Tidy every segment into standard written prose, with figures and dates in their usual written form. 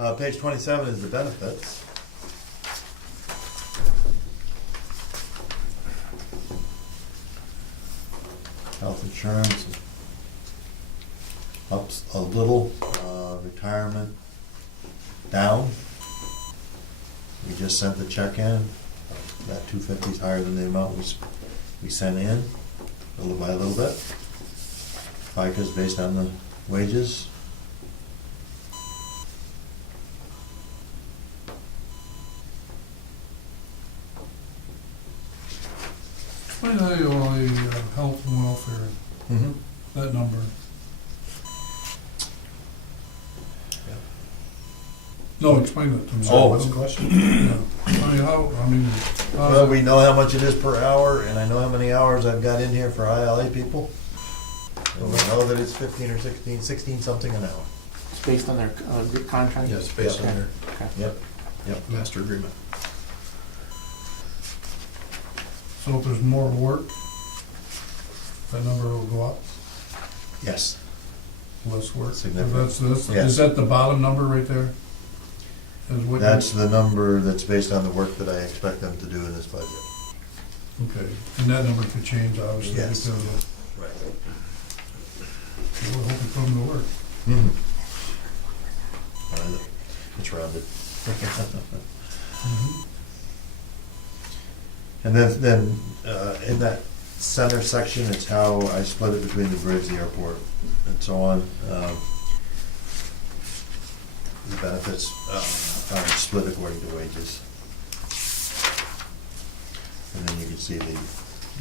Page 27 is the benefits. Health insurance ups a little, retirement down. We just sent the check in. That 250 is higher than the amount we sent in, a little by a little bit. FICA's based on the wages. Explain how you all the health and welfare, Mm-hmm. that number. No, explain it to me. Oh, what's the question? Yeah. I mean, how Well, does we know how much it is per hour, and I know how many hours I've got in here for ILA people. And we know that it's 15 or 16 something an hour. It's based on their group contract? Yes, based on their Yep. master agreement. so if there's more work, that number will go up, Yes. less work? Significant. Yes. Is that the bottom number right there? Is what you- That's the number that's based on the work that I expect them to do in this budget. Okay, and that number could change, obviously, Yes. because of, Right. we're hoping for them to work. Mm-hmm. It's rounded. Mhm. And then in that center section, it's how I split it between the bridge, the airport, and so on. The benefits are split according to wages. And then you can see the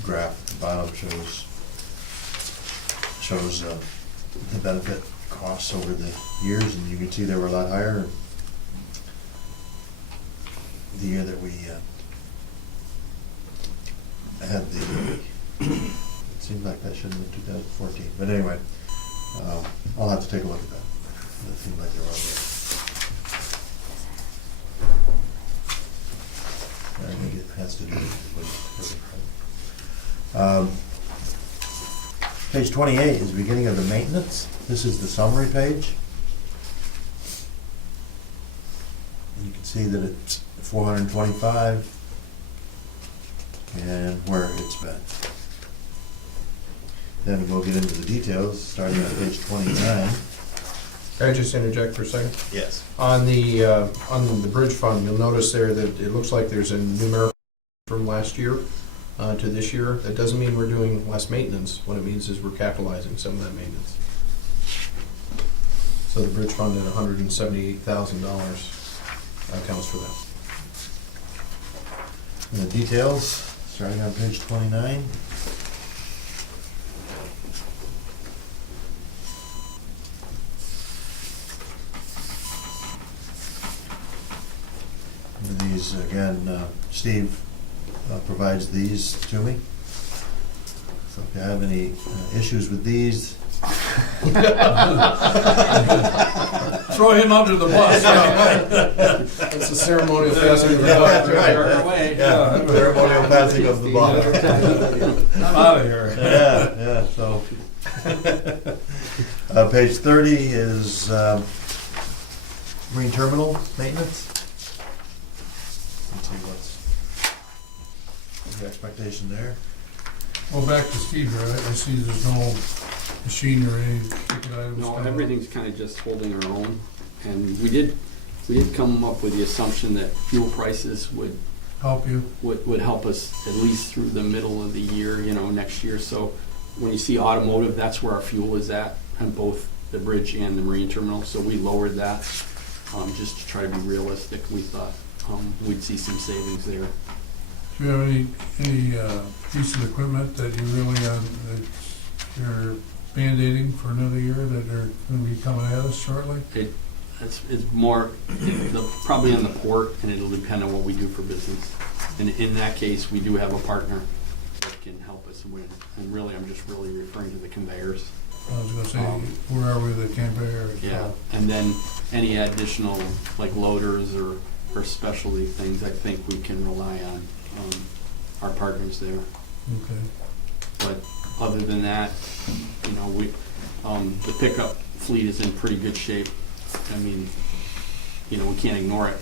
graph at the bottom shows the benefit costs over the years, and you can see they were a lot higher the year that we had the, it seems like that should have been 2014, but anyway, I'll have to take a look at that. It seems like they're on there. I think it has to do with page 28 is the beginning of the maintenance. This is the summary page. And you can see that it's 425 and where it's been. Then we'll get into the details, starting on page 29. Can I just interject for a second? Yes. On the bridge fund, you'll notice there that it looks like there's a numerical from last year to this year. That doesn't mean we're doing less maintenance. What it means is we're capitalizing some of that maintenance. So the bridge fund at $178,000 accounts for that. And the details, starting on page 29. And these, again, Steve provides these to me. So if you have any issues with these, Throw him under the bus. That's a ceremonial passing of the buck. That's right. Yeah. Ceremonial passing of the buck. I'm out of here. Yeah, so. Page 30 is marine terminal maintenance. Let's see what's the expectation there. Well, back to Steve here, I see there's no machine or any ticket items. No, coming up. everything's kind of just holding our own, and we did come up with the assumption that fuel prices would Help you? help us at least through the middle of the year, next year. So when you see automotive, that's where our fuel is at, on both the bridge and the marine terminal. So we lowered that, just to try to be realistic. We thought we'd see some savings there. Do you have any piece of equipment that you really, that you're Band-Aiding for another year that are gonna be coming at us shortly? It's more probably on the port, and it'll depend on what we do for business. And in that case, we do have a partner that can help us win. And really, I'm just really referring to the conveyors. I was gonna say, where are we with the conveyor? Yeah, and then any additional like loaders or specialty things, I think we can rely on our partners there. Okay. But other than that, we the pickup fleet is in pretty good shape. I mean, you know, we can't ignore it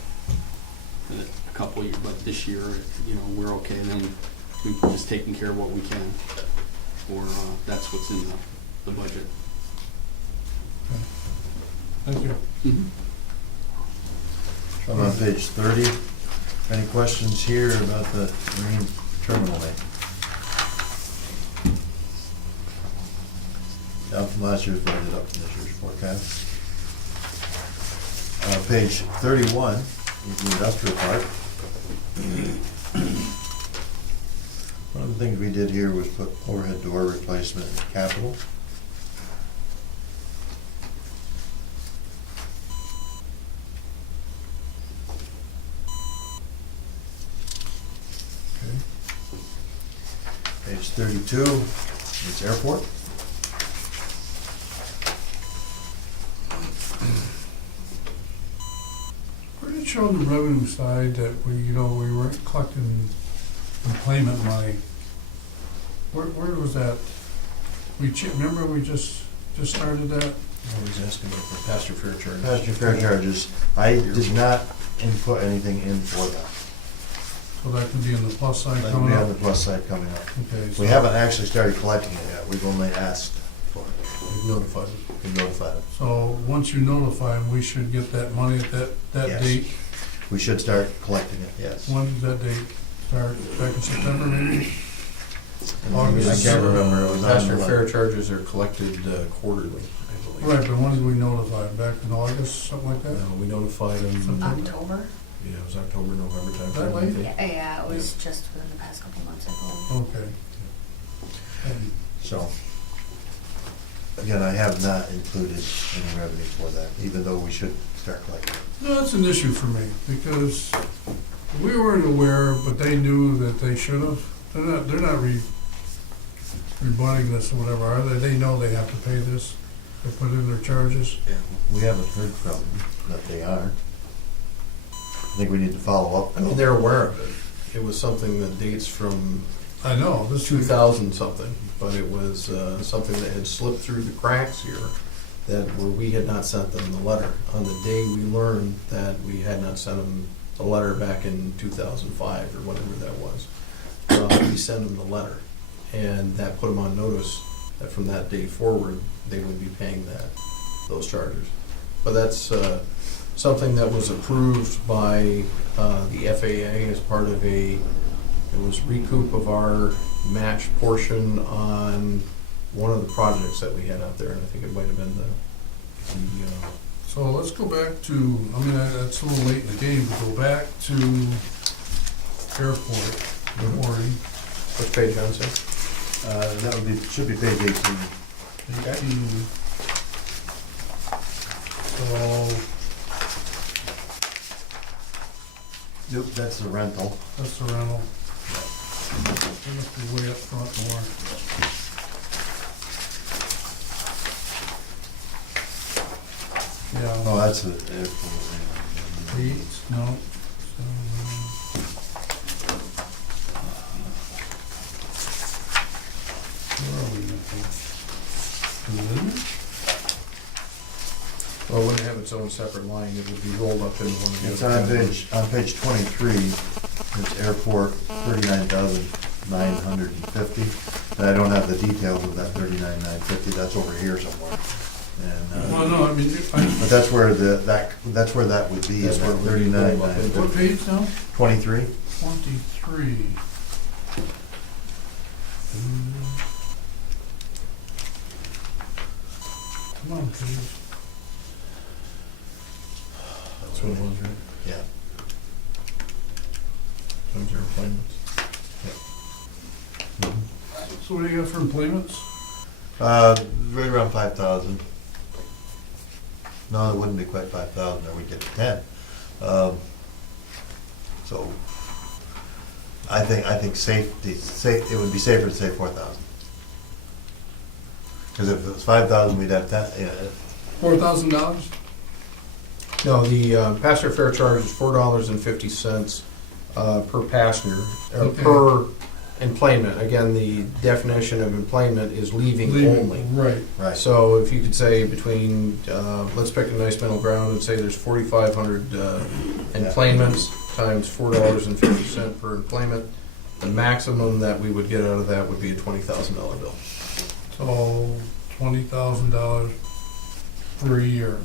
for a couple of years, but this year, you know, we're okay, and then we've just taken care of what we can, or, that's what's in the budget. Thank you. I'm on page 30. Any questions here about the marine terminal name? Down from last year's budget, up from this year's forecast. Page 31 is the industrial park. One of the things we did here was put overhead door replacement in capital. Okay. Page 32 is airport. Where did it show on the revenue side that we, you know, we weren't collecting employment money? Where was that? Remember we just started that? I was asking about the pasture fair charge. Passenger fare charges, I did not input anything in for that. So that can be on the plus side That'll coming be up? on the plus side coming up. Okay, so. We haven't actually started collecting it yet, we've only asked for it. We've notified them. We've notified them. So once you notify them, we should get that money at that Yes. date? We should start collecting it, yes. When does that date start? Back in September maybe? I can't remember, it was on Pasture the fair letter. charges are collected quarterly, I believe. Right, but when did we notify them? Back in August, something like that? No, we notified them, September? October? yeah, it was October, November time. That way? Yeah, it was just within the past couple months, I believe. Okay. And So, again, I have not included any revenue for that, even though we should start collecting it. no, that's an issue for me, because we weren't aware, but they knew that they should have. They're not rebutting this or whatever, are they? They know they have to pay this, they put in their charges. We haven't heard from them that they are. I think we need to follow up. I mean, they're aware of it. It was something that dates from I know, this is, 2000 something, but it was something that had slipped through the cracks here, that where we had not sent them the letter. On the day we learned that we had not sent them the letter back in 2005 or whatever that was, we sent them the letter, and that put them on notice that from that day forward they would be paying those charges. But that's something that was approved by the FAA as part of it was recoup of our match portion on one of the projects that we had out there, and I think it might have been the so let's go back to, I mean, it's a little late in the game, but go back to airport reporting. which page, John, say? That would be, should be page 18. Okay. So, Yep, that's the rental. that's the rental. They must be way up front more. Yeah. Oh, that's the airport. 8, no. Where are we looking? Well, it wouldn't have its own separate line, it would be rolled up into one of the It's other. on page 23, it's airport 39,950. And I don't have the details of that 39,950, that's over here somewhere. And, Well, no, I mean, but that's where that would be, That's is where that it would be rolled up into. what 39,950. page now? 23? 23. Come on, please. That's what it was, right? Yeah. Those are appointments. So what do you got for employments? Right around 5,000. No, it wouldn't be quite 5,000, or we'd get to 10. So, I think it would be safer to say 4,000. Because if it was 5,000, we'd have 10, yeah. $4,000? No, the passenger fare charge is $4.50 per passenger, Okay. per Employment, again, the definition of employment is leaving only. Right, Right. So if you could say between, let's pick a nice middle ground and say there's 4,500 employments times $4.50 per employment, the maximum that we would get out of that would be a $20,000 bill. so $20,000 per year.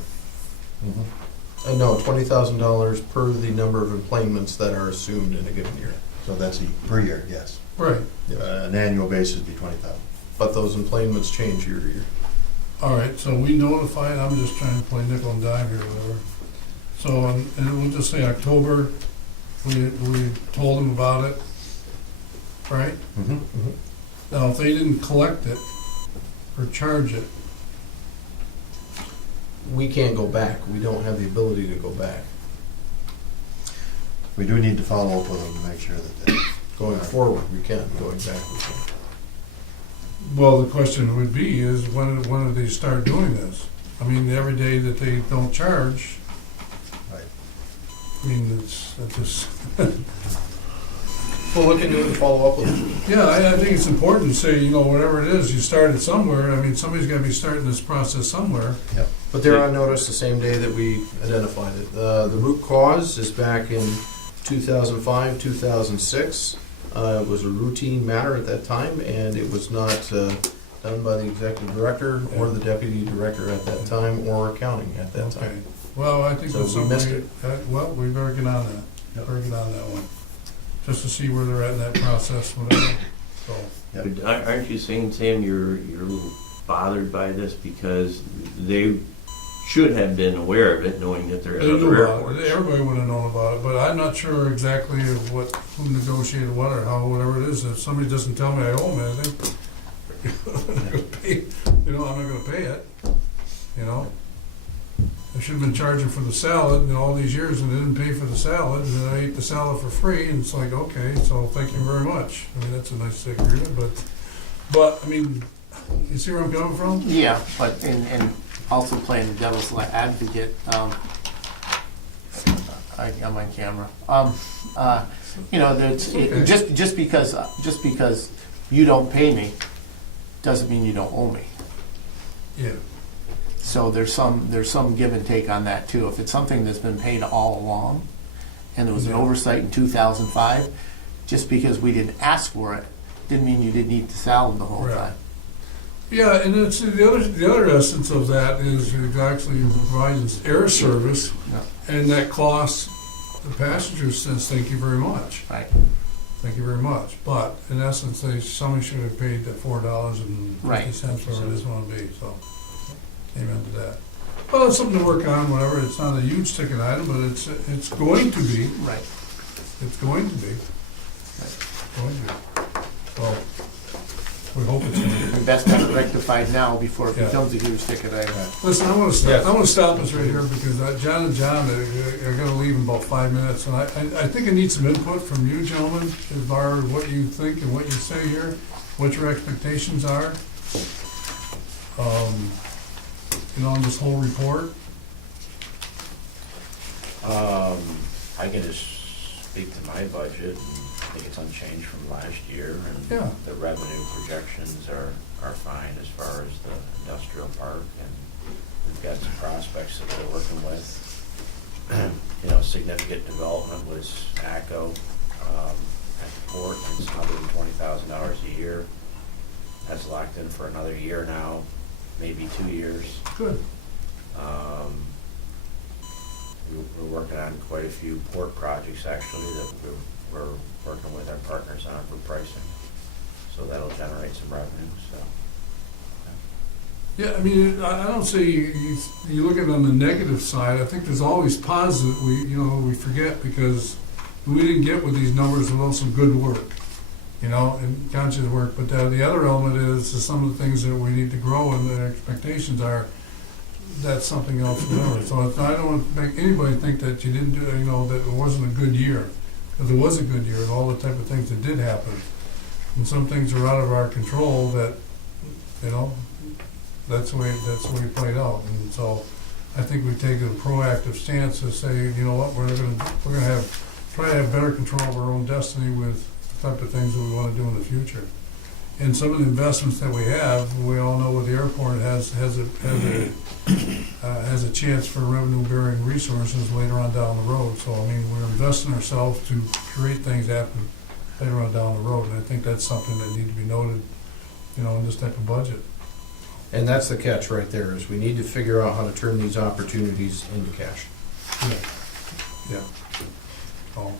No, $20,000 per the number of employments that are assumed in a given year. So that's per year, yes. Right, An annual basis would be 20,000. But those employments change year to year. all right, so we notified, I'm just trying to play nickel and dime here or whatever. So, and we'll just say October, we told them about it, right? Now, if they didn't collect it or charge it, We can't go back. We don't have the ability to go back. We do need to follow up with them to make sure that they, Going forward, we can. Going back, we can't. well, the question would be is when do they start doing this? I mean, every day that they don't charge, right. I mean, it's just, We'll look into it and follow up with them. yeah, I think it's important to say, you know, whatever it is, you started somewhere. I mean, somebody's gotta be starting this process somewhere. But they're on notice the same day that we identified it. The root cause is back in 2005, 2006. It was a routine matter at that time, and it was not done by the executive director or the deputy director at that time, or accounting at that Okay, time. well, I think So that's we missed something, well, we better get on that, better get on that one. Just to see where they're at in that process, whatever, so. But aren't you saying, Sam, you're a little bothered by this because they should have been aware of it, knowing that there They are knew other about airports? it, everybody would have known about it, but I'm not sure exactly of what, who negotiated what or how, whatever it is. If somebody doesn't tell me I owe them anything, I'm not gonna pay, you know, I'm not gonna pay it, you know? I should have been charging for the salad in all these years and they didn't pay for the salad, and I ate the salad for free, and it's like, okay, so thank you very much. I mean, that's a nice agreement, but, I mean, you see where I'm coming from? Yeah, but, and also playing the devil's advocate, I'm on camera. You know, that's, Okay. just because you don't pay me, doesn't mean you don't owe me. Yeah, So there's some give and take on that too. If it's something that's been paid all along, and there was an oversight in 2005, just because we didn't ask for it, didn't mean you didn't eat the salad the whole Right. time. yeah, and it's, the other essence of that is it actually provides air service, Yeah. and that costs the passengers says, thank you very much. Right. Thank you very much. But in essence, somebody should have paid the $4.50, Right. whatever it is going to be, so amen to that. Well, it's something to work on, whatever. It's not a huge ticket item, but it's going to be. Right. It's going to be. Going to be. Well, we hope it's going to be. And best to have it rectified now before it Yeah. becomes a huge ticket item. Listen, I want to stop us right here because John and John are going to leave in about 5 minutes, and I think I need some input from you gentlemen as far as what you think and what you say here, what your expectations are. You know, on this whole report. I can just speak to my budget, and I think it's unchanged from last year, Yeah. and the revenue projections are fine as far as the industrial park, and we've got some prospects that we're working with. You know, significant development was ACO at the port, and it's $120,000 a year. That's locked in for another year now, maybe 2 years. Good. We're working on quite a few port projects actually that we're working with our partners on for pricing. So that'll generate some revenue, so. Yeah, I mean, I don't say you look at it on the negative side. I think there's always positive. We forget because we didn't get with these numbers without some good work, you know, and conscious work. But the other element is some of the things that we need to grow, and the expectations are that's something else. Whatever. So I don't want to make anybody think that you didn't do, you know, that it wasn't a good year, because it was a good year, and all the type of things that did happen, and some things are out of our control that, you know. That's the way it played out, and so I think we've taken a proactive stance to say, you know what, we're gonna try to have better control of our own destiny with type of things that we wanna do in the future. And some of the investments that we have, we all know with the airport has a chance for revenue-bearing resources later on down the road. So, I mean, we're investing ourselves to create things happen later on down the road, and I think that's something that needs to be noted, you know, in this type of budget. And that's the catch right there, is we need to figure out how to turn these opportunities into cash. Yeah. Oh.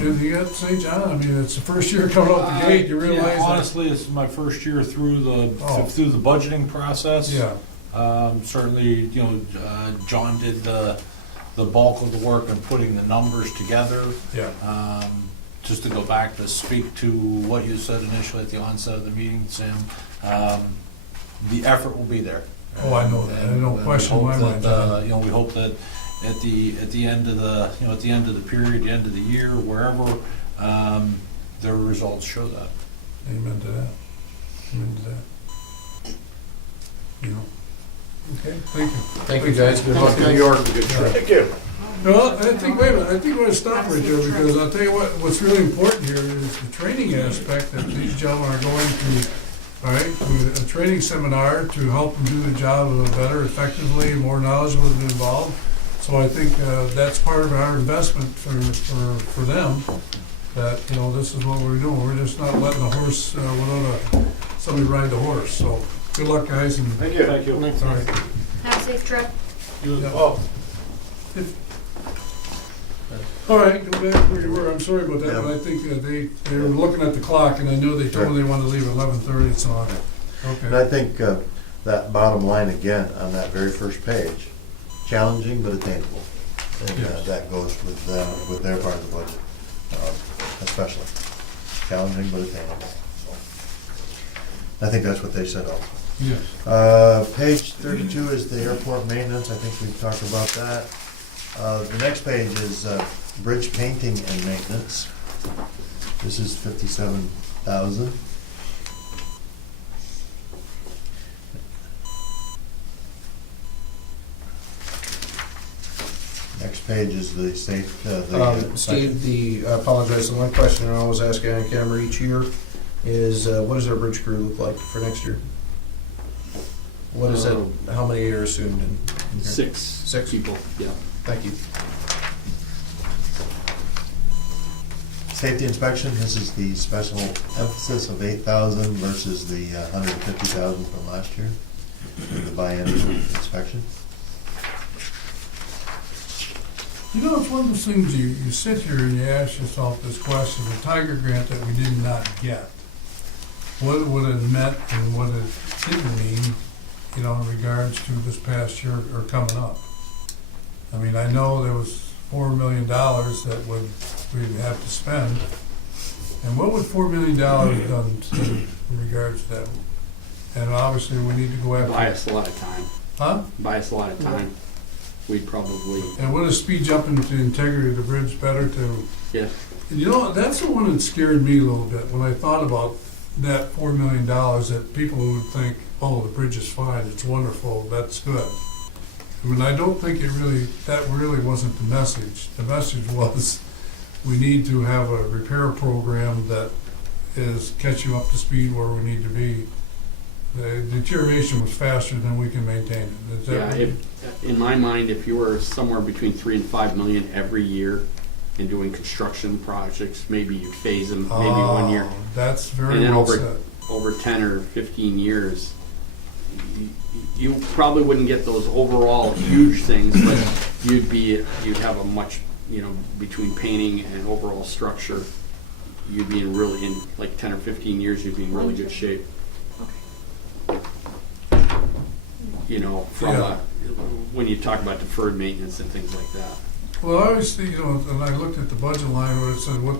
Anything you got to say, John? I mean, it's the first year coming out the gate, you realize Yeah, that. honestly, it's my first year through the Oh. budgeting process. Yeah, Certainly, John did the bulk of the work in putting the numbers together. yeah. Just to go back to speak to what you said initially at the onset of the meeting, Sam, the effort will be there. Oh, I know that. I don't And question we my hope mind, that, John. we hope that at the end of the period, the end of the year, wherever, the results show that. Amen to that. Amen to that. You know. Okay, thank you. Thank you, guys. Good luck in New York. Thank you. Well, I think, wait a minute, I think we're gonna stop right there, because I'll tell you what's really important here is the training aspect that these gentlemen are going to, all right, to a training seminar to help them do the job better, effectively, more knowledge will be involved. So I think that's part of our investment for them, that, you know, this is what we're doing. We're just not letting the horse, without somebody ride the horse. So good luck, guys, and, Thank you. Thank you. all right. Have a safe trip. Yeah. Oh, All right, go back where you were. I'm sorry about that, but I think they were looking at the clock, and I know they told me they wanted to leave at 11:30, so, And I okay. think that bottom line again, on that very first page, challenging but attainable. And Yes. that goes with their part of the budget, especially. Challenging but attainable. I think that's what they said also. Yes. Page 32 is the airport maintenance. I think we've talked about that. The next page is bridge painting and maintenance. This is 57,000. Next page is the safe. Steve, I apologize, the one question I always ask on camera each year is, what does our bridge crew look like for next year? What is it, how many are assumed in here? Six people, yeah. Thank you. Safety inspection, this is the special emphasis of 8,000 versus the 150,000 from last year, the biennial inspection. You know, it's one of those things, you sit here and you ask yourself this question, the Tiger grant that we did not get, what would it meant and what it didn't mean, you know, in regards to this past year or coming up? I mean, I know there was $4 million that we'd have to spend. And what would $4 million done to in regards to that? And obviously, we need to go after. Buy us a lot of time. Huh? Buy us a lot of time. We'd probably, And would it speed up into the integrity of the bridge better to? yeah. And you know, that's the one that scared me a little bit when I thought about that $4 million, that people would think, oh, the bridge is fine, it's wonderful, that's good. I mean, I don't think that really wasn't the message. The message was, we need to have a repair program that is catch you up to speed where we need to be. The deterioration was faster than we can maintain it. Is that Yeah, right? in my mind, if you were somewhere between 3 and 5 million every year and doing construction projects, maybe you phase them, maybe 1 year. Oh, that's very And then well over- said. Over 10 or 15 years, you probably wouldn't get those overall huge things, but you'd have a much, between painting and overall structure, you'd be in like 10 or 15 years, you'd be in really good shape. Yeah. When you talk about deferred maintenance and things like that. Well, I always think, and I looked at the budget line where it said what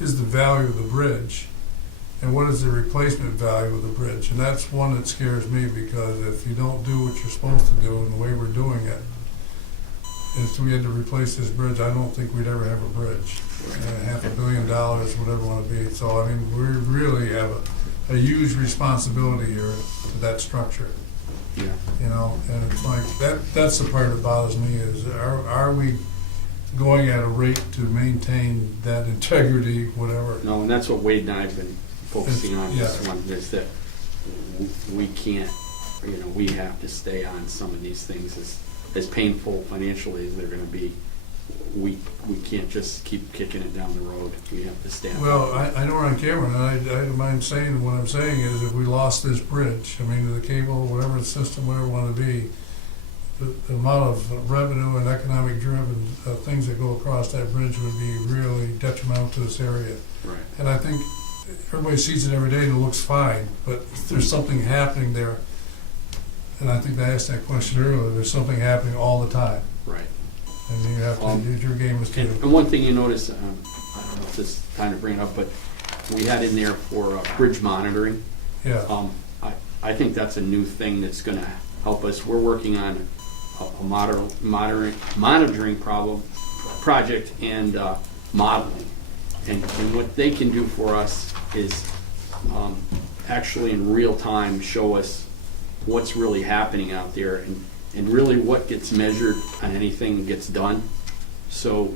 is the value of the bridge, and what is the replacement value of the bridge, and that's one that scares me, because if you don't do what you're supposed to do and the way we're doing it, if we had to replace this bridge, I don't think we'd ever have a bridge. $500 million, whatever it want to be. So, I mean, we really have a huge responsibility here to that structure. Yeah. And it's like, that's the part that bothers me, is are we going at a rate to maintain that integrity, whatever. No, and that's what Wade and I have been focusing on this Yeah. one, is that we can't, we have to stay on some of these things as painful financially as they're gonna be. We can't just keep kicking it down the road. We have to stand. Well, I know we're on camera, and I don't mind saying, what I'm saying is if we lost this bridge, I mean, the cable, whatever the system, whatever it want to be, the amount of revenue and economic driven things that go across that bridge would be really detrimental to this area. Right. And I think everybody sees it every day and it looks fine, but there's something happening there. And I think I asked that question earlier, there's something happening all the time. Right. And you have to use your game as And too. one thing you notice, I don't know if this is time to bring it up, but we had in there for bridge monitoring. Yeah, I think that's a new thing that's going to help us. We're working on a monitoring project and modeling. And what they can do for us is actually in real time show us what's really happening out there and really what gets measured on anything gets done. So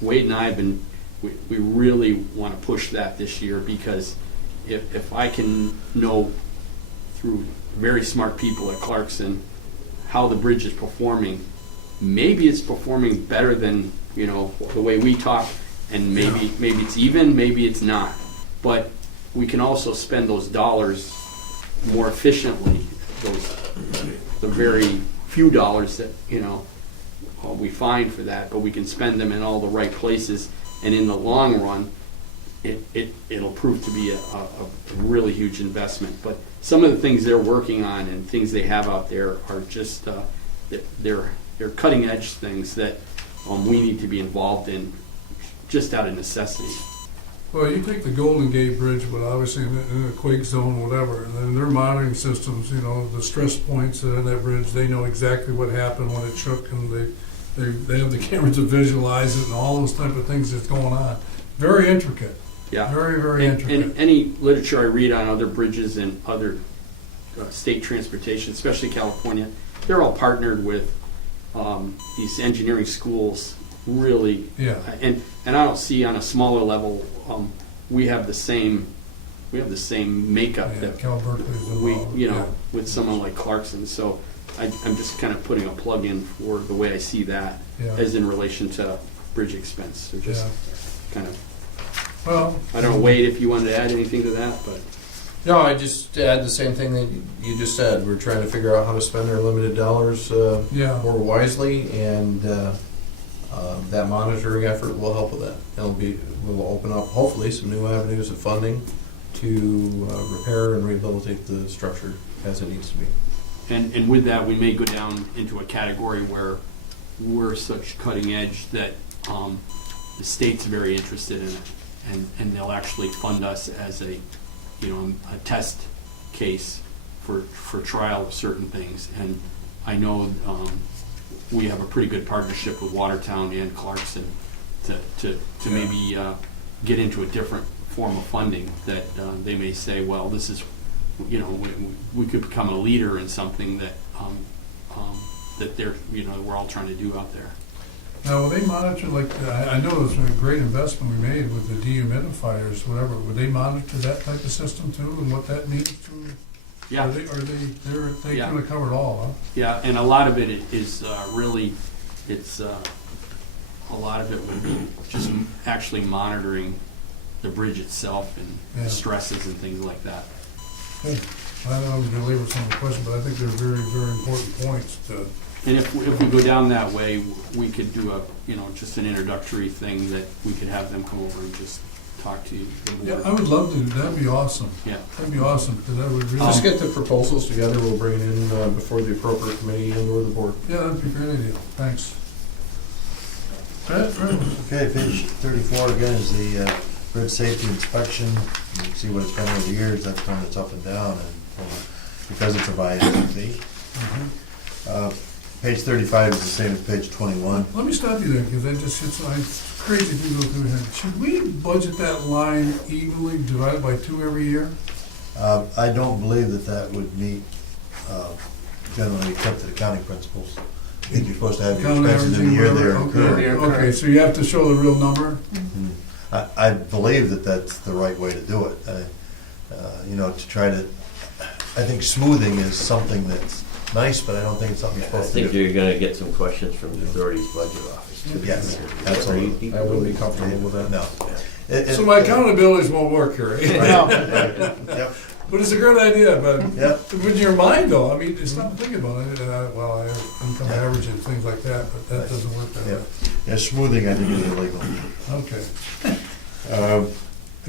Wade and I have been, we really want to push that this year, because if I can know through very smart people at Clarkson how the bridge is performing, maybe it's performing better than the way we talk, and maybe it's even, maybe it's not. But we can also spend those dollars more efficiently, the very few dollars that we find for that, but we can spend them in all the right places, and in the long run it'll prove to be a really huge investment. But some of the things they're working on and things they have out there are just they're cutting edge things that we need to be involved in just out of necessity. well, you take the Golden Gate Bridge, but obviously in a quake zone, whatever, and then their monitoring systems, the stress points that are in that bridge, they know exactly what happened when it shook, and they have the cameras to visualize it and all those type of things that's going on. Very intricate. Yeah. Very, very intricate. And any literature I read on other bridges and other state transportation, especially California, they're all partnered with these engineering schools. Really, Yeah. And I don't see on a smaller level we have the same makeup Yeah, that Cal Berkeley's we involved. with someone like Clarkson. So I'm just kind of putting a plug in for the way I see that Yeah. as in relation to bridge expense. So just kind of, Well, I don't know, Wade, if you wanted to add anything to that, but No, I just add the same thing that you just said. We're trying to figure out how to spend our limited dollars yeah. more wisely, and that monitoring effort will help with that. We'll open up hopefully some new avenues of funding to repair and rehabilitate the structure as it needs to be. and with that, we may go down into a category where we're such cutting edge that the state's very interested in it, and they'll actually fund us as a test case for trial of certain things. And I know we have a pretty good partnership with Watertown and Clarkson to maybe get into a different form of funding that they may say, well, this is, we could become a leader in something that that they're, we're all trying to do out there. Now, will they monitor, I know it was a great investment we made with the dehumidifiers, whatever, would they monitor that type of system too, and what that means to? Yeah. They Yeah. kind of cover it all, huh? Yeah, and a lot of it is really, it's, a lot of it would be just actually monitoring the bridge itself and Yeah. stresses and things like that. Good. I don't know if we belabor some of the questions, but I think they're very, very important points to. And if we go down that way, we could do just an introductory thing that we could have them come over and just talk to you. Yeah, I would love to, that'd be awesome. Yeah. That'd be awesome, because that would really. Just get the proposals together, we'll bring it in before the appropriate committee and or the board. Yeah, that'd be a great idea, thanks. Right. Okay, page 34 again is the bridge safety inspection. You can see what it's been over the years. That's when it's up and down, and because it's a biannual fee. Page 35 is the same as page 21. Let me stop you there, because that just hits, crazy thing go through my head. Should we budget that line evenly, divided by 2 every year? I don't believe that would meet generally accepted accounting principles. I think you're supposed to have your Count expenses in the year they're everything, incurred. They're okay, correct. so you have to show the real number? Mhm. I believe that that's the right way to do it. You know, to try to, I think smoothing is something that's nice, but I don't think it's something you're I supposed to think do. you're gonna get some questions from the authority's budget office too. Yes, absolutely. I wouldn't be comfortable with that. No. So my accountabilities won't work here, eh? Yep, But it's a good idea, but yep. with your mind though, I mean, stop thinking about it, well, I have income average and things like that, but that doesn't work that way. Yeah, smoothing I think is illegal. Okay.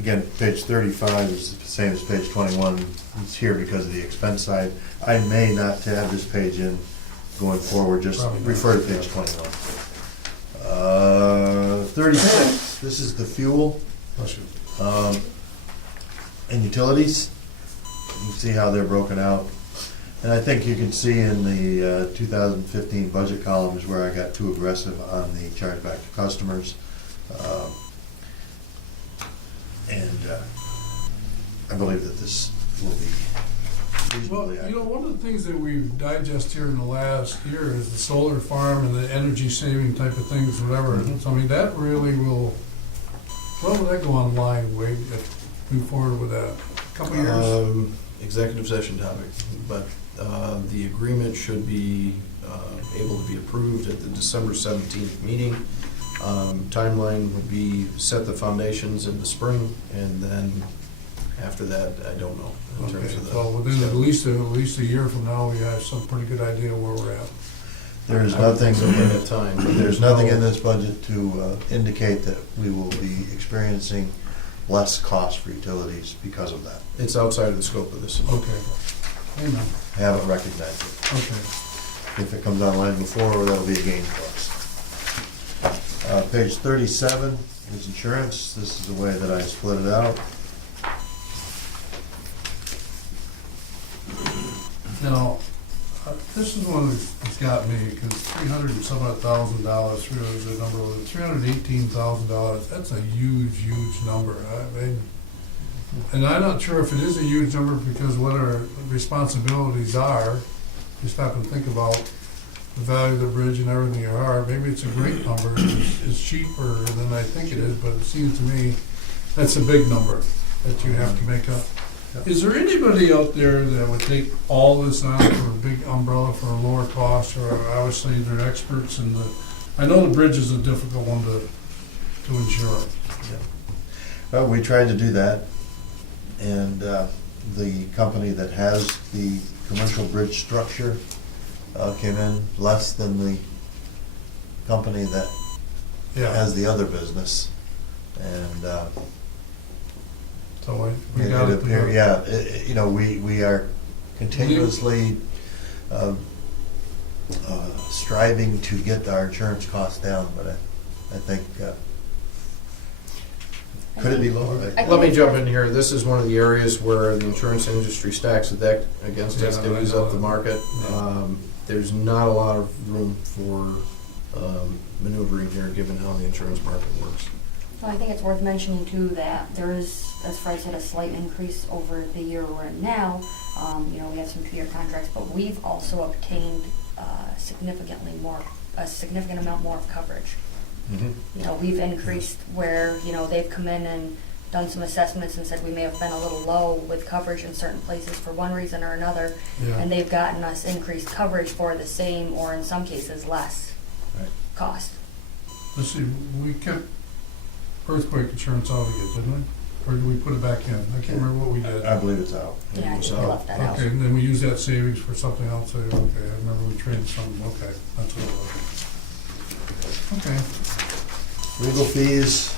Again, page 35 is the same as page 21. It's here because of the expense side. I may not have this page in going forward, just Probably not. refer to page 21. 36, this is the fuel Bless you. and utilities. You can see how they're broken out. And I think you can see in the 2015 budget column is where I got too aggressive on the chargeback to customers. And I believe that this will be Well, reasonably you know, accurate. one of the things that we've digested here in the last year is the solar farm and the energy saving type of things, whatever. Mhm. So I mean, that really will, when will that go online, Wade, if we move forward with that? Couple years? Executive session topic, but the agreement should be able to be approved at the December 17th meeting. Timeline would be set the foundations in the spring, and then after that, I don't know in terms Okay, of the. so within at least a year from now, we have some pretty good idea where we're at. There's I would think so nothing, by that time. but there's nothing in this budget to indicate that we will be experiencing less cost for utilities because of that. It's outside of the scope of this. Okay. Amen. I haven't recognized it. Okay. If it comes online before, that'll be a gain for us. Page 37 is insurance. This is the way that I split it out. Now, this is one that's got me, because $300,000, $318,000, that's a huge, huge number. I mean, and I'm not sure if it is a huge number because what our responsibilities are. You stop and think about the value of the bridge and everything you are. Maybe it's a great number. It's cheaper than I think it is, but it seems to me that's a big number that you have to make up. Is there anybody out there that would take all this on for a big umbrella for a lower cost, or obviously they're experts in the, I know the bridge is a difficult one to insure. Well, we tried to do that, and the company that has the commercial bridge structure came in less than the company that Yeah, has the other business. And so we got it it appear, together. yeah, you know, we are continuously striving to get our insurance costs down, but I think, could it be lower? Let me jump in here. This is one of the areas where the insurance industry stacks the deck against us, Yeah, divvies I know up the that. market. Yeah. There's not a lot of room for maneuvering here, given how the insurance market works. So I think it's worth mentioning too that there is, as Fred said, a slight increase over the year we're in now. You know, we have some 2-year contracts, but we've also obtained a significant amount more of coverage. Mhm. You know, we've increased where, you know, they've come in and done some assessments and said we may have been a little low with coverage in certain places for one reason or another, Yeah. and they've gotten us increased coverage for the same, or in some cases, less Right. cost. Let's see, we kept earthquake insurance out again, didn't we? Or did we put it back in? I can't remember what we did. I believe it's out. Yeah, I think we So- left that out. Okay, and then we used that savings for something else. Okay, I remember we traded something. Okay, that's what it was. Okay. Legal fees,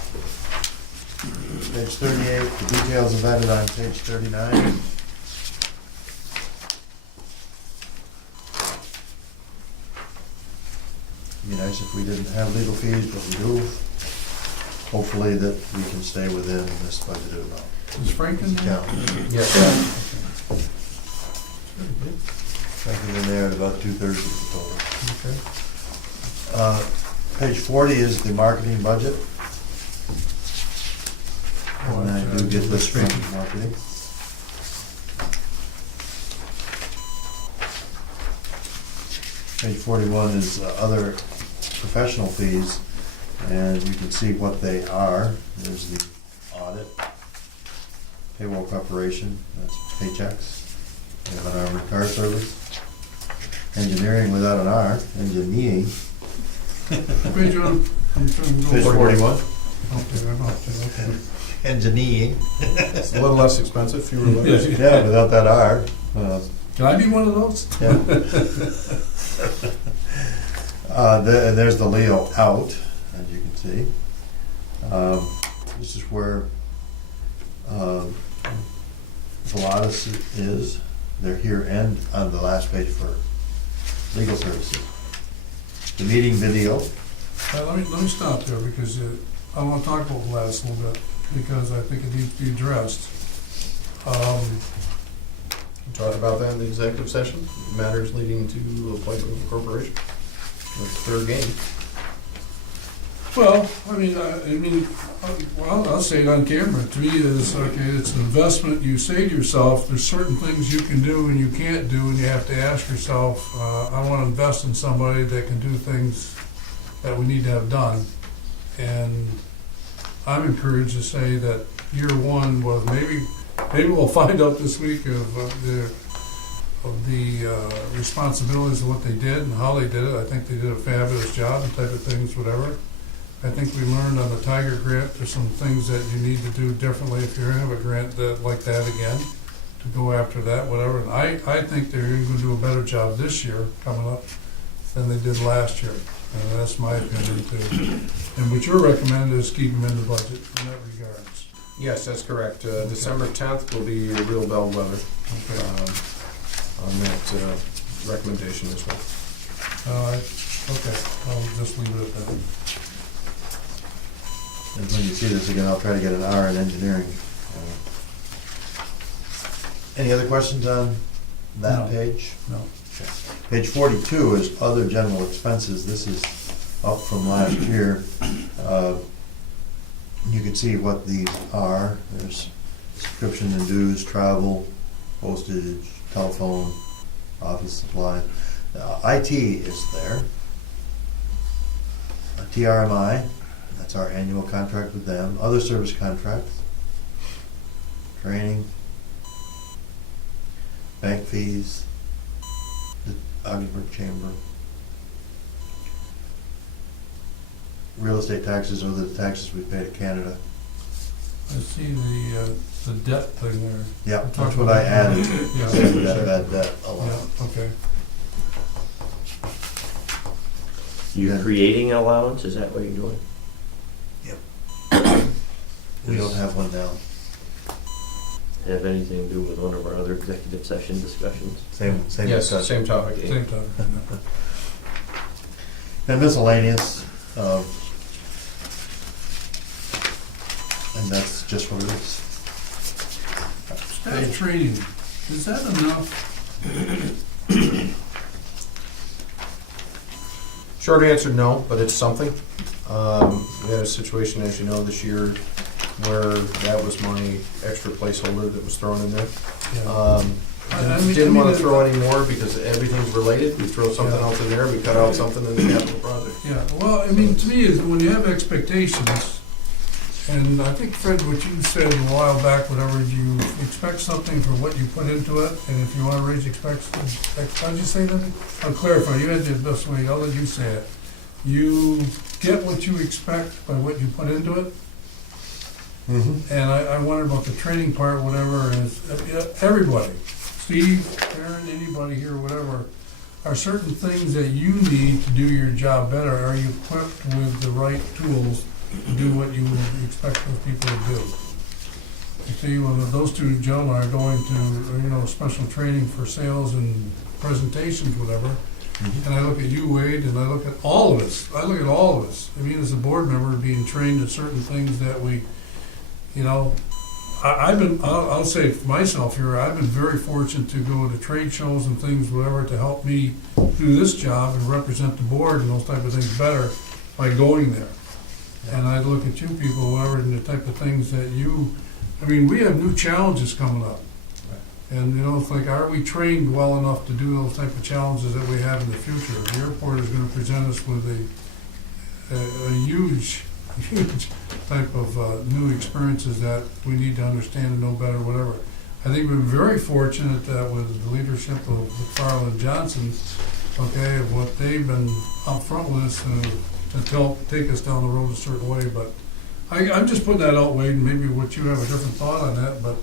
page 38, the details of that are on page 39. Be nice if we didn't have legal fees, but we do. Hopefully that we can stay within this budgeted amount. Is Frank in there? Count. Yes. Something in there at about 2/3 of the total. Okay. Page 40 is the marketing budget. And I do get this from marketing. Page 41 is other professional fees, and you can see what they are. There's the audit, payroll preparation, that's paychecks. We have an armored car service. Engineering without an R, engineering. Page on, I'm trying to go. Page 41, Okay, I'm up to, okay. engineering. It's a little less expensive, fewer letters. Yeah, without that R. Can I be one of those? Yeah. And there's the Leo out, as you can see. This is where Volatus is. They're here and on the last page for legal services. The meeting video. Let me stop there, because I want to talk about Gladys a little bit, because I think it needs to be addressed. Talk about that in the executive session, matters leading to appointment of a corporation. That's their game. Well, I'll say it on camera. To me, it's okay, it's an investment. You say to yourself, there's certain things you can do and you can't do, and you have to ask yourself, I want to invest in somebody that can do things that we need to have done. And I'm encouraged to say that year one was maybe we'll find out this week of the responsibilities of what they did and how they did it. I think they did a fabulous job and type of things, whatever. I think we learned on the Tiger grant, there's some things that you need to do differently if you're gonna have a grant like that again, to go after that, whatever. And I think they're gonna do a better job this year coming up than they did last year. And that's my opinion too. And what you're recommending is keep them in the budget in that regards. Yes, that's correct. December 10th will be a real bellwether Okay. On that recommendation as well. Okay, I'll just leave it at that. And when you see this again, I'll try to get an R in engineering. Any other questions on that No. page? No. Okay. Page 42 is other general expenses. This is up from last year. You can see what these are. There's subscription and dues, travel, postage, telephone, office supply. IT is there. TRMI, that's our annual contract with them. Other service contracts, training, bank fees, the Ogdensburg Chamber. Real estate taxes are the taxes we pay to Canada. I see the debt thing there. Yeah, that's what I added. Yeah. That bad debt alone. Yeah, okay. You're creating an allowance, is that what you're doing? We don't have one now. Have anything to do with one of our other executive session discussions? Same Yes, discussion. same topic. Same time. And miscellaneous, and that's just what it is. Staff training, is that enough? Short answer, no, but it's something. We had a situation, as you know, this year where that was my extra placeholder that was thrown in there. Yeah. Didn't want to throw any more because everything's related. We throw something else in there, we cut out something in the capital project. Yeah, well, to me, is when you have expectations, and I think, Fred, what you said a while back, whatever, you expect something for what you put into it, and if you want to raise how'd you say that? I'll clarify, you had it this way, I'll let you say it. You get what you expect by what you put into it, Mm-hmm. and I wonder about the training part, whatever, is, everybody, Steve, Aaron, anybody here, whatever, are certain things that you need to do your job better? Are you equipped with the right tools to do what you would expect those people to do? You see, well, those two gentlemen are going to, special training for sales and presentations, whatever, and I look at you, Wade, and I look at all of us. I look at all of us. I mean, as a board member, being trained at certain things that we, I'll say for myself here, I've been very fortunate to go to trade shows and things, whatever, to help me do this job and represent the board and those type of things better by going there. And I look at you people, whatever, and the type of things that we have new challenges coming up. And, you know, it's like, are we trained well enough to do those type of challenges that we have in the future? The airport is gonna present us with a huge type of new experiences that we need to understand and know better, whatever. I think we're very fortunate that with the leadership of McFarland Johnson, okay, of what they've been upfront with us to take us down the road a certain way, but I'm just putting that out, Wade, and maybe what you have a different thought on that, but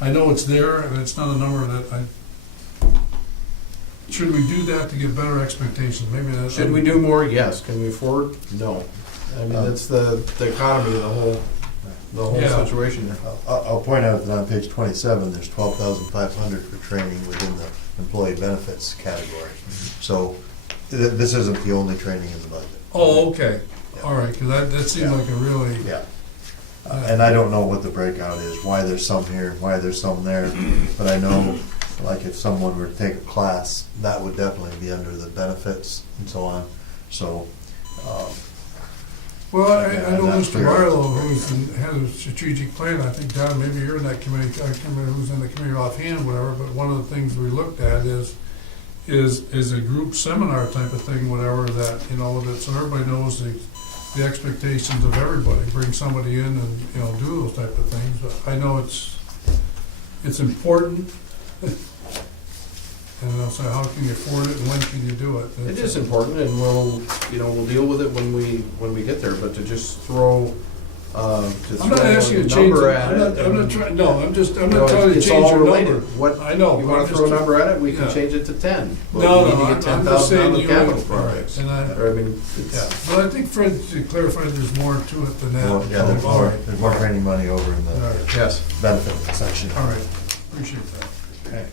I know it's there, and it's not a number that should we do that to get better expectations? Maybe that's. Should we do more? Yes. Can we afford? No. I mean, that's the economy, the whole Yeah. situation there. I'll point out that on page 27, there's 12,500 for training within the employee benefits category. So this isn't the only training in the budget. Oh, okay, all right, because that seems like a really. Yeah. And I don't know what the breakout is, why there's some here, why there's some there, but I know, like, if someone were to take a class, that would definitely be under the benefits and so on, so. Well, I know that's Mr. fair. Barlow, who's had a strategic plan, I think, Don, maybe you're in that committee, I can't remember who's in the committee offhand, whatever, but one of the things we looked at is a group seminar type of thing, whatever, that, you know, that, so everybody knows the expectations of everybody, bring somebody in and, you know, do those type of things, but I know it's important. And I'll say, how can you afford it and when can you do it? It is important, and we'll deal with it when we get there. But to just throw I'm not asking you a to change number it, at I'm it. not trying, no, I'm You not know, telling you to it's change all your related. number. What I know. you but want I'm to throw a just- number at it, we can yeah. change it to 10. But No, we no, need to I'm get just 10,000 saying on the you capital only- all right, projects. and I- Or, I mean, Yeah, it's, but I think Fred clarified there's more to it than that. Well, yeah, there's All more, right. there's more training money over in All the right, yes. benefit section. all right, appreciate that. Okay.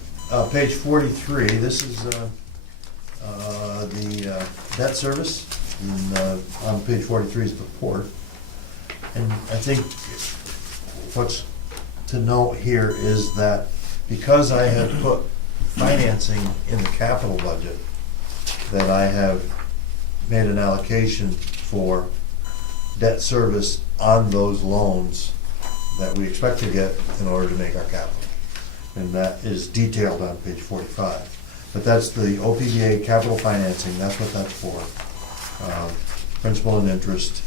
Page 43, this is the debt service, and on page 43 is the report. And I think what's to note here is that because I have put financing in the capital budget, that I have made an allocation for debt service on those loans that we expect to get in order to make our capital. And that is detailed on page 45. But that's the OPBA capital financing, that's what that's for. Principal and interest.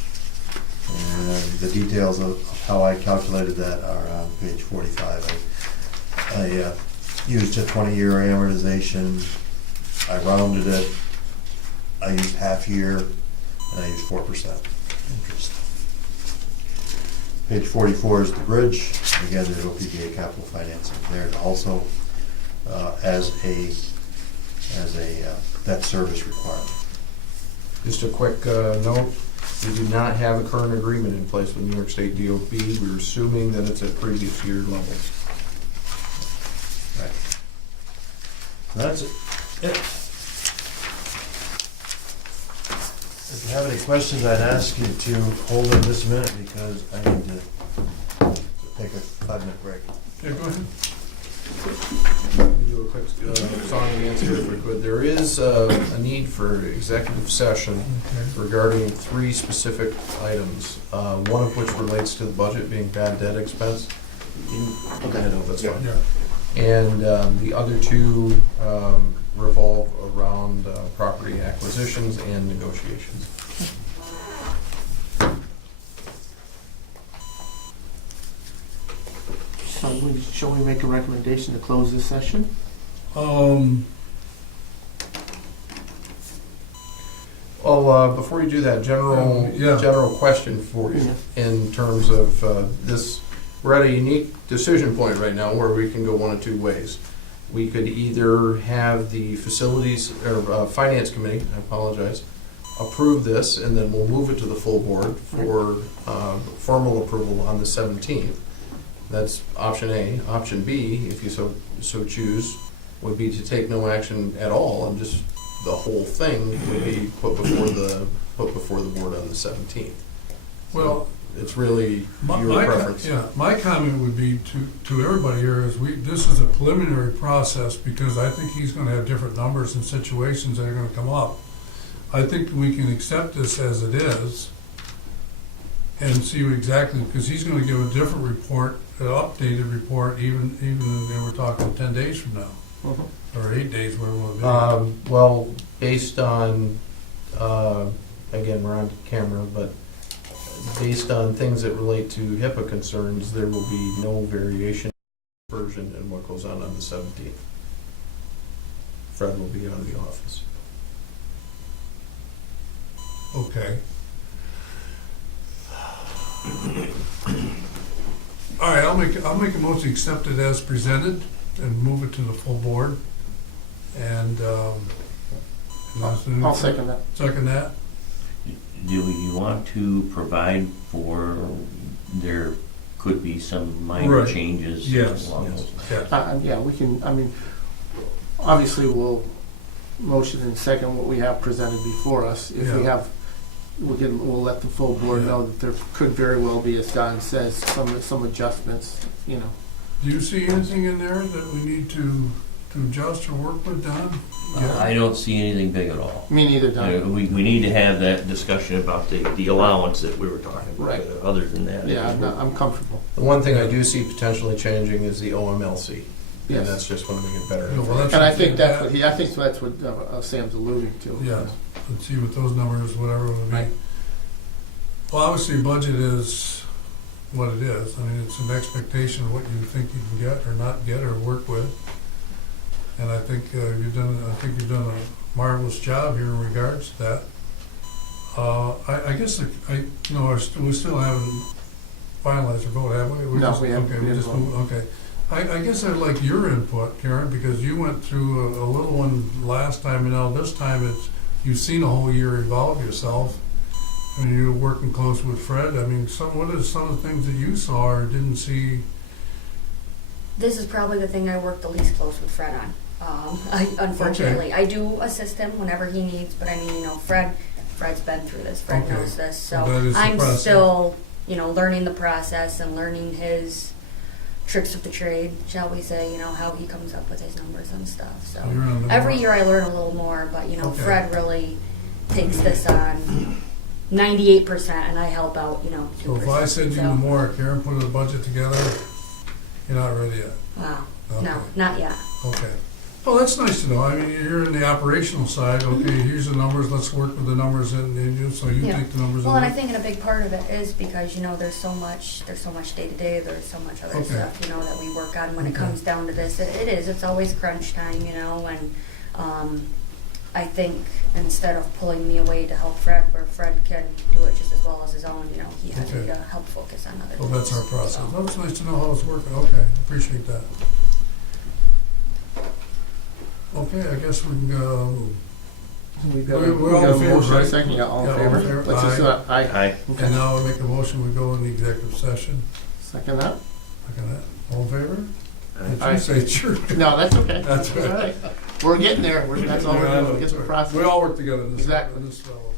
And the details of how I calculated that are on page 45. I used a 20-year amortization, I rounded it, I used half year, and I used 4% interest. Page 44 is the bridge. Again, there's OPBA capital financing there also as a debt service requirement. Just a quick note, we do not have a current agreement in place with New York State DOT. We're assuming that it's at previous year levels. Right. That's it. If you have any questions, I'd ask you to hold on just a minute because I need to take a 5-minute break. Yeah, go ahead. Let me do a quick song and dance here if we could. There is a need for executive session Okay. regarding 3 specific items, one of which relates to the budget being bad debt expense. I know, that's fine. Yeah. And the other 2 revolve around property acquisitions and negotiations. Shall we make a recommendation to close this session? Well, before you do that, Yeah. general question for you in terms of this. We're at a unique decision point right now where we can go one of 2 ways. We could either have the facilities or finance committee, I apologize, approve this, and then we'll move it to the full board for formal approval on the 17th. That's option A. Option B, if you so choose, would be to take no action at all, and just the whole thing would be put before the board on the 17th. Well, It's really your preference. My comment would be to everybody here is this is a preliminary process because I think he's gonna have different numbers and situations that are gonna come up. I think we can accept this as it is and see exactly, because he's gonna give a different report, an updated report, even we're talking 10 days from now, Mhm. or 8 days, whatever it will be. Well, based on, again, we're on camera, but based on things that relate to HIPAA concerns, there will be no variation version in what goes on the 17th. Fred will be out of the office. Okay. All right, I'll make a motion to accept it as presented and move it to the full board. And I'll second that. Second that? Do you want to provide for, there could be some minor Right. changes? Yes, along yes, those- yes. Yeah, we can, I mean, obviously we'll motion and second what we have presented before us. If we Yeah. have, we'll let the full board Yeah. know that there could very well be, as Don says, some adjustments, you know. Do you see anything in there that we need to adjust or work with, Don? I don't see anything big at all. Me neither, Don. We need to have that discussion about the allowance that we were talking about. Right. Other than that. Yeah, I'm comfortable. The one thing I do see potentially changing is the OMLC, and Yes. that's just when we get better Yeah, well, information. And I think that's what Sam's alluding to. Yeah, let's see what those numbers, whatever it would be. Right. Well, obviously, budget is what it is. I mean, it's an expectation of what you think you can get or not get or work with. And I think you've done a marvelous job here in regards to that. I guess we still haven't finalized our vote, have we? We're No, just- we haven't. Okay, We we just haven't. moved, okay. I guess I'd like your input, Karen, because you went through a little one last time, and now this time you've seen a whole year evolve yourself, and you're working close with Fred. I mean, what are some of the things that you saw or didn't see? This is probably the thing I work the least close with Fred on. Unfortunately, I do assist him whenever he needs, but I mean, Fred's been through this. Fred Okay. knows this, Well, that so is the I'm process. still, learning the process and learning his tricks of the trade, shall we say? How he comes up with his numbers and stuff. So You're on the every mark. year I learn a little more, but Okay. Fred really takes this on 98%, and I help out, 2%. So if I send you the more, Karen, put a budget together, you're not ready yet? Wow. Okay. No, not yet. Okay. Well, that's nice to know. I mean, you're in the operational side. Okay, here's the numbers. Let's work with the numbers, so you Yeah. take the numbers. Well, and I think a big part of it is because there's so much day to day. There's so much other Okay. stuff that we work on. When it Okay. comes down to this, it's always crunch time, and I think instead of pulling me away to help Fred, where Fred can do it just as well as his own, he has me Okay. to help focus on other Well, things. that's our process. So, Well, it's nice to know how it's working. Okay, appreciate that. Okay, I guess we can go. We've got We're all in favor, motion and right? second, yeah, all in Yeah, all in favor? favor? Let's just, aye. Aye. Okay. And now I make a motion, we go in the executive session. Second that? Look at that. All in favor? Did Aye. you say sure? No, that's okay. That's All right. We're getting there. That's all we're doing. Get the process. We all work together in this. Exactly. In this level.